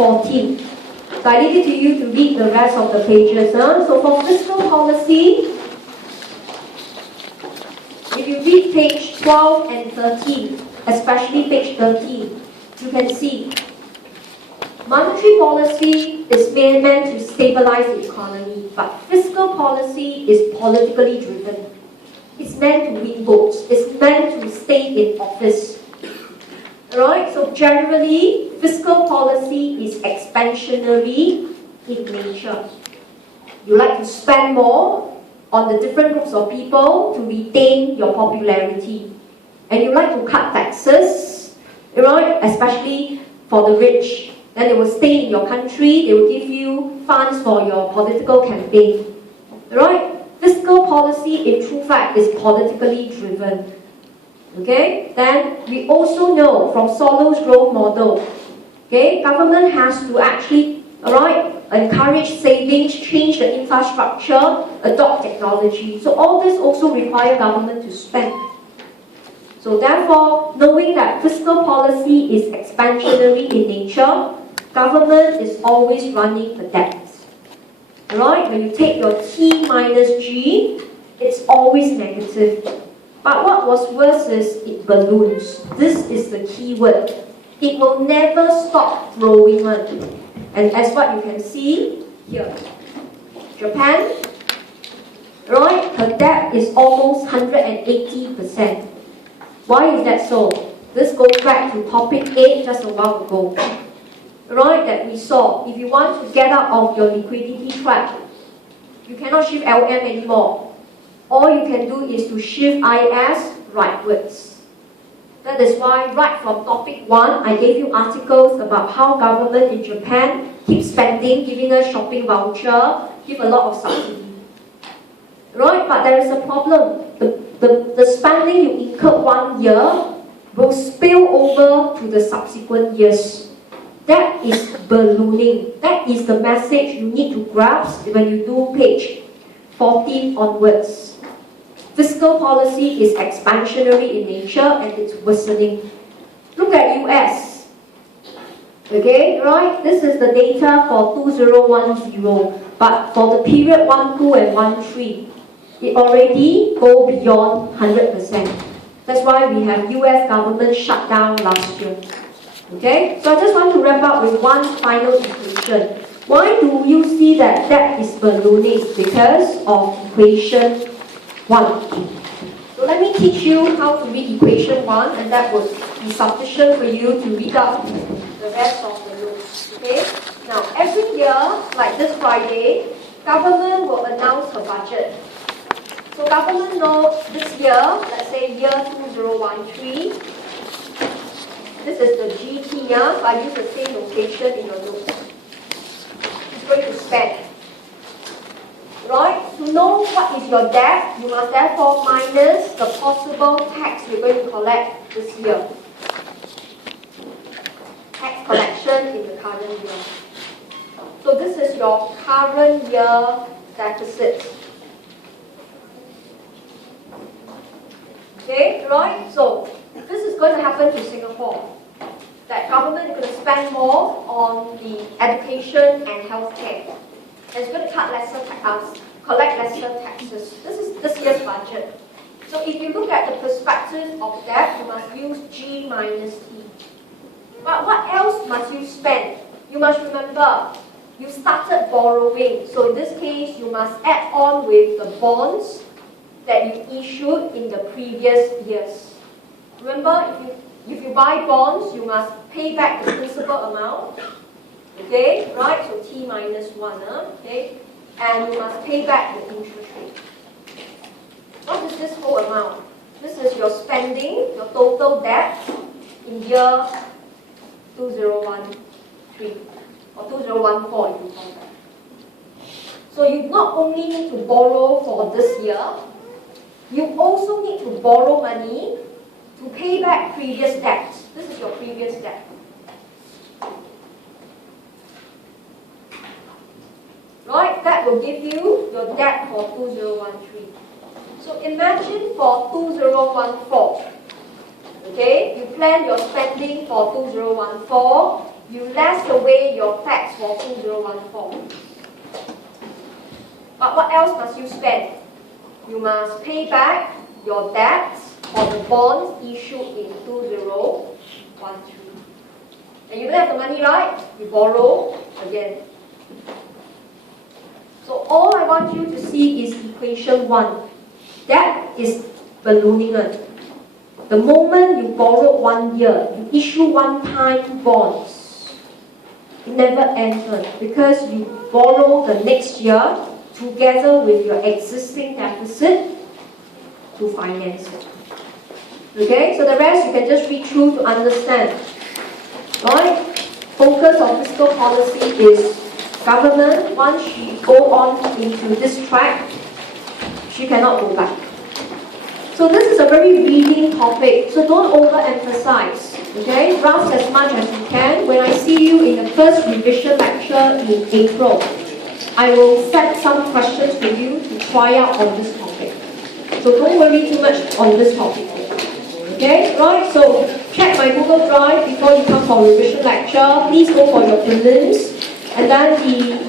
14. So I leave it to you to read the rest of the pages. So for fiscal policy, if you read page 12 and 13, especially page 13, you can see monetary policy is meant to stabilize the economy, but fiscal policy is politically driven. It's meant to win votes. It's meant to stay in office. Alright, so generally, fiscal policy is expansionary in nature. You like to spend more on the different groups of people to retain your popularity. And you like to cut taxes, right? Especially for the rich. Then they will stay in your country, they will give you funds for your political campaign. Right? Fiscal policy, in true fact, is politically driven. Okay? Then we also know from Solo's growth model, okay, government has to actually, encourage savings, change the infrastructure, adopt technology. So all this also requires government to spend. So therefore, knowing that fiscal policy is expansionary in nature, government is always running a debt. Right? When you take your T minus G, it's always negative. But what was worse is it balloons. This is the key word. It will never stop growing on. And as what you can see here, Japan, right? Her debt is almost 180%. Why is that so? This goes back to topic 8 just a while ago. Right, that we saw, if you want to get out of your liquidity trap, you cannot shift LM anymore. All you can do is to shift IS rightwards. That is why right from topic 1, I gave you articles about how government in Japan keeps spending, giving us shopping voucher, give a lot of subsidy. Right, but there is a problem. The spending you incur 1 year will spill over to the subsequent years. That is ballooning. That is the message you need to grasp when you do page 14 onwards. Fiscal policy is expansionary in nature and it's worsening. Look at US. Okay, right? This is the data for 2010. But for the period 12 and 13, it already go beyond 100%. That's why we have US government shutdown last year. Okay, so I just want to wrap up with one final equation. Why do you see that debt is ballooning? Because of equation 1. So let me teach you how to read equation 1, and that would be sufficient for you to read out the rest of the notes. Okay, now every year, like this Friday, government will announce her budget. So government knows this year, let's say year 2013, this is the GT, so I use the same notation in your notes. It's going to spend. Right? To know what is your debt, you must therefore minus the possible tax you're going to collect this year. Tax collection in the current year. So this is your current year deficit. Okay, right? So this is going to happen to Singapore. That government is going to spend more on the education and healthcare. And it's going to collect lesser taxes. This is this year's budget. So if you look at the perspective of that, you must use G minus T. But what else must you spend? You must remember, you started borrowing. So in this case, you must add on with the bonds that you issued in the previous years. Remember, if you buy bonds, you must pay back the principal amount. Okay, right? So T minus 1, okay? And you must pay back the interest rate. What is this whole amount? This is your spending, your total debt in year 2013 or 2014 if you call that. So you not only need to borrow for this year, you also need to borrow money to pay back previous debt. This is your previous debt. Right? That will give you your debt for 2013. So imagine for 2014. Okay? You plan your spending for 2014. you less away your facts for 2014. But what else must you spend? You must pay back your debts on the bonds issued in 2013. And you don't have the money, right? You borrow again. So all I want you to see is equation 1. That is ballooning. The moment you borrow 1 year, you issue one-time bonds. It never ends because you borrow the next year together with your existing deficit to finance it. Okay, so the rest you can just read through to understand. Right? Focus of fiscal policy is government. Once she go on into this track, she cannot go back. So this is a very reading topic, so don't overemphasize. Okay, grasp as much as you can. When I see you in the first revision lecture in April, I will set some questions for you to try out on this topic. So don't worry too much on this topic. Okay, right? So check my Google Drive before you come for revision lecture. Please go for your prelims, and then the